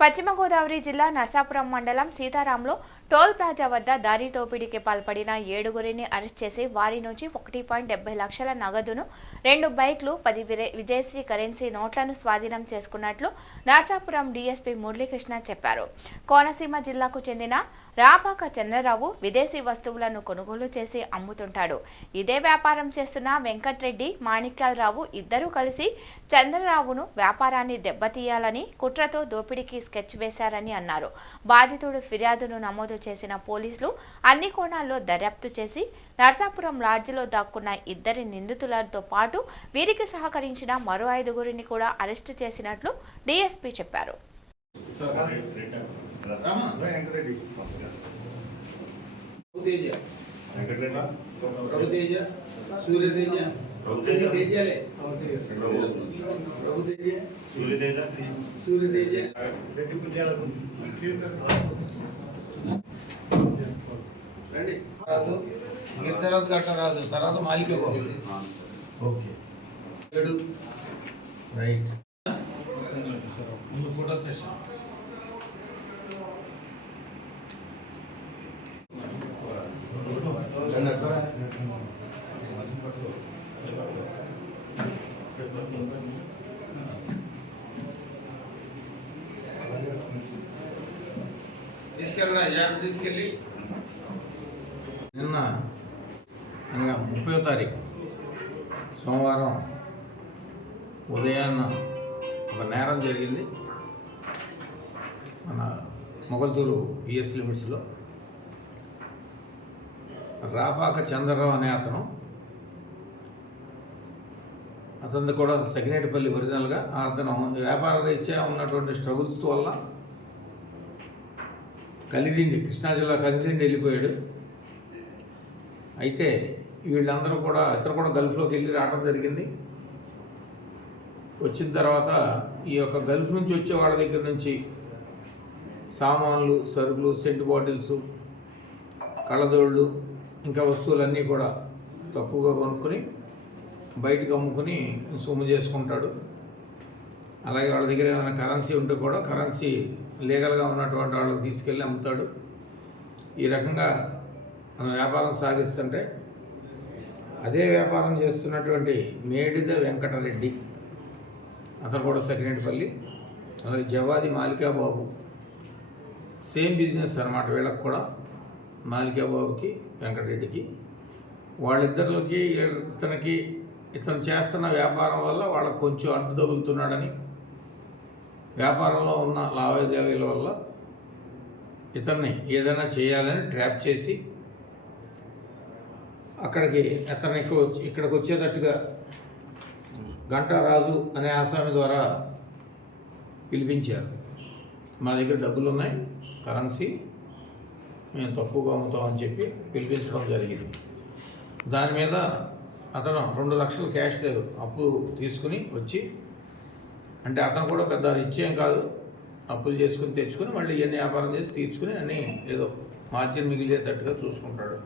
పశ్చిమ గోదావరి జిల్లా నర్సాపురం మండలం సీతారాంలో టోల్ ప్లాజా వద్ద దారి దోపిడీకి పాల్పడిన 7గురిని అరెస్ట్ చేసి వారి నుంచి 1.70 లక్షల నగదును 2 బైక్లు 10 విదేశీ కరెన్సీ నోట్లను స్వాధీనం చేసుకున్నట్లు నర్సాపురం డీఎస్పీ మురళీకృష్ణ చెప్పారు. కోనసీమ జిల్లాకు చెందిన రాపాక చంద్రరావు విదేశీ వస్తువులను కొనుగోలు చేసి అమ్ముతుంటాడు. ఇదే వ్యాపారం చేస్తున్న వెంకట్రెడ్డి, మాణిక్యాలరావు ఇద్దరూ కలిసి చంద్రరావును వ్యాపారాన్ని దెబ్బతీయాలని కుట్రతో దోపిడీకి స్కెచ్ వేశారని అన్నారు. బాధితుడు ఫిర్యాదును నమోదు చేసిన పోలీసులు అన్ని కోణాల్లో దర్యాప్తు చేసి నర్సాపురం లాడ్జిలో దాక్కున్న 2 నిందితులతో పాటు వీరికి సహకరించిన మరో 5గురిని కూడా అరెస్టు చేసినట్లు డీఎస్పీ చెప్పారు. తర్వాత కట్టరాదు, తర్వాత మాలిక ఓకే రైట్ ముందు ఫోటో సెషన్ తీసుకెళ్ళిన జాగ్రత్త తీసుకెళ్ళి నిన్న అనగా 30వ తారీఖు సోమవారం ఉదయాన్న ఒక నేరం జరిగింది. మన మొగల్తూరు పిఎస్ లిమిట్స్లో రాపాక చంద్రరావు అనే అతను కూడా సకినేటిపల్లి ఒరిజినల్గా అతను వ్యాపార రీత్యా ఉన్నటువంటి స్ట్రగుల్స్ వల్ల కలిదిండి, కృష్ణా జిల్లా కలిదిండి వెళ్ళిపోయాడు. అయితే వీళ్ళందరూ కూడా ఇతను కూడా గల్ఫ్లోకి వెళ్ళి రావడం జరిగింది. వచ్చిన తర్వాత ఈ యొక్క గల్ఫ్ నుంచి వచ్చే వాళ్ళ దగ్గర నుంచి సామాన్లు, సరుకులు, సెంట్ బాటిల్స్, కళ్ళదోళ్ళు ఇంకా వస్తువులన్నీ కూడా తక్కువగా కొనుక్కొని బయటకు అమ్ముకుని సొమ్ము చేసుకుంటాడు. అలాగే వాళ్ళ దగ్గర ఏమైనా కరెన్సీ ఉంటే కూడా కరెన్సీ లీగల్గా ఉన్నటువంటి వాళ్ళకి తీసుకెళ్ళి అమ్ముతాడు. ఈ రకంగా వ్యాపారం సాగిస్తుంటే అదే వ్యాపారం చేస్తున్నటువంటి మేడిద వెంకటరెడ్డి, అతను కూడా సకినేటిపల్లి, అలాగే జవాది మాలికాబాబు సేమ్ బిజినెస్ అన్నమాట. వీళ్ళకి కూడా మాలికాబాబుకి వెంకటరెడ్డికి వాళ్ళిద్దరికి ఇతను చేస్తున్న వ్యాపారం వల్ల వాళ్ళకు కొంచెం అడ్డు తగులుతున్నాడని, వ్యాపారంలో ఉన్న లావాదేవీల వల్ల ఇతన్ని ఏదైనా చేయాలని ట్రాప్ చేసి ఇక్కడికి వచ్చేటట్టుగా గంటారాజు అనే ఆసామి ద్వారా పిలిపించారు. మా దగ్గర డబ్బులు ఉన్నాయి, కరెన్సీ మేము తక్కువగా అమ్ముతామని చెప్పి పిలిపించడం జరిగింది. దాని మీద అతను 2 లక్షలు క్యాష్ అప్పు తీసుకుని వచ్చి, అంటే అతను కూడా పెద్ద నిశ్చయం కాదు, అప్పులు చేసుకుని తెచ్చుకుని మళ్ళీ ఇవన్నీ వ్యాపారం చేసి తీర్చుకుని అన్నీ ఏదో మార్జిన్ మిగిలేటట్టుగా చూసుకుంటాడు.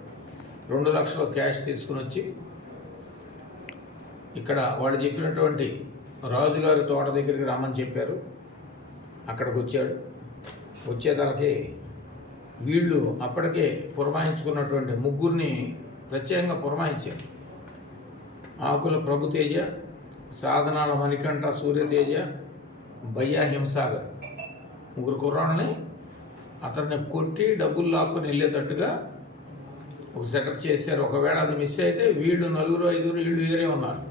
2 లక్షలు క్యాష్ తీసుకుని వచ్చి ఇక్కడ వాళ్ళు చెప్పినటువంటి రాజుగారి తోట దగ్గరికి రమ్మని చెప్పారు. అక్కడికి వచ్చాడు. వచ్చేదానికి వీళ్ళు అప్పటికే పురమాయించుకున్నటువంటి 3 ప్రత్యేకంగా పురమాయించారు. ఆకుల ప్రభుతేజ, సాధనాల మణికంఠ సూర్యతేజ, బయ్యా హింసాగర్ 3 కుర్రాళ్ళని అతన్ని కొట్టి డబ్బులు లాక్కుని వెళ్ళేటట్టుగా ఒక సెటప్ చేశారు. ఒకవేళ అది మిస్ అయితే వీళ్ళు 4, 5 వీళ్ళు వేరే ఉన్నారు.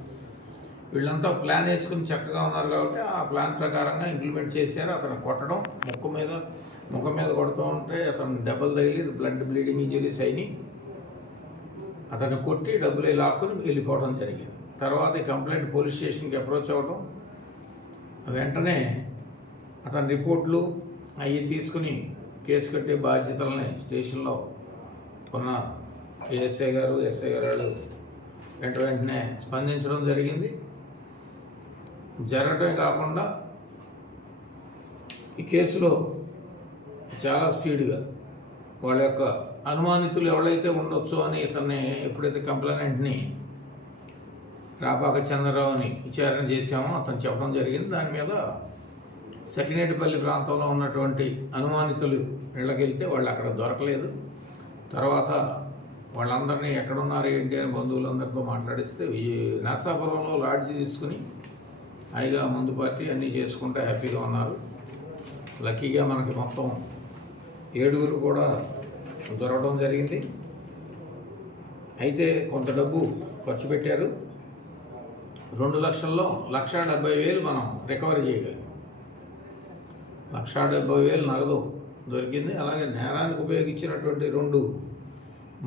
వీళ్ళంతా ప్లాన్ వేసుకుని చక్కగా ఉన్నారు కాబట్టి ఆ ప్లాన్ ప్రకారంగా ఇంప్లిమెంట్ చేశారు. అతను కొట్టడం, ముఖం మీద కొడుతూ ఉంటే అతను దెబ్బలు తగిలి బ్లీడింగ్ ఇంజరీస్ అయినాయి. అతన్ని కొట్టి డబ్బులు లాక్కుని వెళ్ళిపోవడం జరిగింది. తర్వాత కంప్లైంట్ పోలీస్ స్టేషన్కి అప్రోచ్ అవ్వడం, వెంటనే అతని రిపోర్ట్లు అవి తీసుకుని కేసు కట్టే బాధ్యతలని స్టేషన్లో ఉన్న ఎస్ఐ గారు వాళ్ళు వెంటనే స్పందించడం జరిగింది. జరగటమే కాకుండా ఈ కేసులో చాలా స్పీడ్గా వాళ్ళ యొక్క అనుమానితులు ఎవరైతే ఉండొచ్చో అని ఇతన్ని ఎప్పుడైతే కంప్లైంట్ని రాపాక చంద్రరావుని విచారణ చేశామో అతను చెప్పడం జరిగింది. దాని మీద సకినేటిపల్లి ప్రాంతంలో ఉన్నటువంటి అనుమానితులు ఇళ్ళకెళ్తే వాళ్ళు అక్కడ దొరకలేదు. తర్వాత వాళ్ళందరినీ ఎక్కడున్నారు ఏంటి అని బంధువులందరితో మాట్లాడిస్తే ఈ నరసాపురంలో లాడ్జి తీసుకుని హాయిగా ముందు పార్టీ అన్నీ చేసుకుంటే హ్యాపీగా ఉన్నారు. లక్కీగా మనకి మొత్తం 7 కూడా దొరకడం జరిగింది. అయితే కొంత డబ్బు ఖర్చు పెట్టారు. 2 లక్షల్లో 1,70,000 మనం రికవరీ చేయగలిగాం. 1,70,000 నగదు దొరికింది. అలాగే నేరానికి ఉపయోగించినటువంటి 2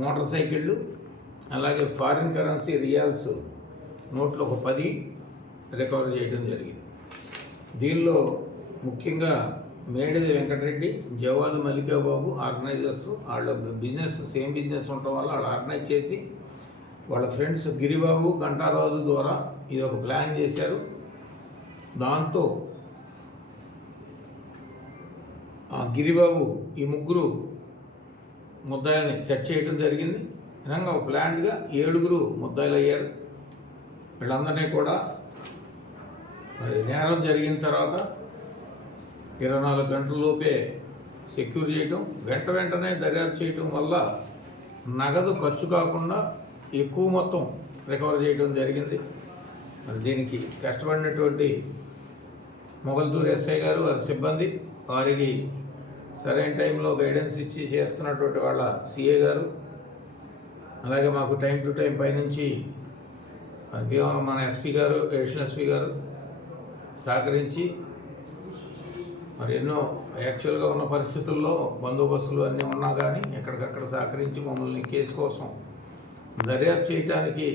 మోటార్ సైకిళ్ళు, అలాగే ఫారిన్ కరెన్సీ రియాల్స్ నోట్లు ఒక 10 రికవరీ చేయడం జరిగింది. దీనిలో ముఖ్యంగా మేడిది వెంకటరెడ్డి, జవాదు మల్లికాబాబు ఆర్గనైజర్స్. వాళ్ళ బిజినెస్ సేమ్ బిజినెస్ ఉండటం వల్ల వాళ్ళు ఆర్గనైజ్ చేసి వాళ్ళ ఫ్రెండ్స్ గిరిబాబు, గంటారాజు ద్వారా ఇది ఒక ప్లాన్ చేశారు. దాంతో గిరిబాబు ఈ 3 ముద్దాయిల్ని సెట్ చేయడం జరిగింది. విధంగా ఒక ప్లాన్గా 7 ముద్దాయిలు అయ్యారు. వీళ్ళందరినీ కూడా మరి నేరం జరిగిన తర్వాత 24 గంటలలోపే సెక్యూర్ చేయటం, వెంటనే దర్యాప్తు చేయటం వల్ల నగదు ఖర్చు కాకుండా ఎక్కువ మొత్తం రికవర్ చేయడం జరిగింది. మరి దీనికి కష్టపడినటువంటి మొగల్తూరు ఎస్ఐ గారు, వారి సిబ్బంది, వారికి సరైన టైంలో గైడెన్స్ ఇచ్చి చేస్తున్నటువంటి వాళ్ళ సిఏ గారు, అలాగే మాకు టైం టు టైం పైనుంచి భీమవరం మన ఎస్పీ గారు, అడిషనల్ ఎస్పీ గారు సహకరించి మరి ఎన్నో యాక్చువల్గా ఉన్న పరిస్థితుల్లో బందోబస్తులు అన్నీ ఉన్నా కానీ ఎక్కడికక్కడ సహకరించి మమ్మల్ని కేసు కోసం దర్యాప్తు చేయడానికి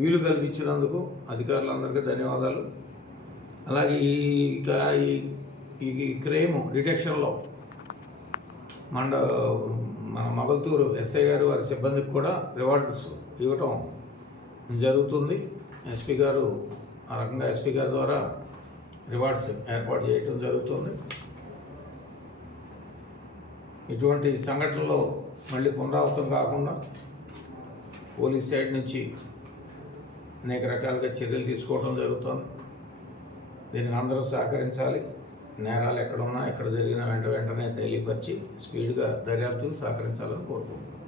వీలు కల్పించినందుకు అధికారులందరికీ ధన్యవాదాలు. అలాగే ఈ క్రైమ్ డిటెక్షన్లో మన మొగల్తూరు ఎస్ఐ గారు, వారి సిబ్బందికి కూడా రివార్డ్స్ ఇవ్వటం జరుగుతుంది. ఎస్పీ గారు ఆ రకంగా ఎస్పీ గారి ద్వారా రివార్డ్స్ ఏర్పాటు చేయటం జరుగుతుంది. ఇటువంటి సంఘటనలో మళ్ళీ పునరావృతం కాకుండా పోలీస్ సైడ్ నుంచి అనేక రకాలుగా చర్యలు తీసుకోవడం జరుగుతుంది. దీనికి అందరూ సహకరించాలి. నేరాలు ఎక్కడున్నా, ఎక్కడ జరిగినా వెంటనే తెలియపరిచి స్పీడ్గా దర్యాప్తుకు సహకరించాలని కోరుకుంటున్నాను.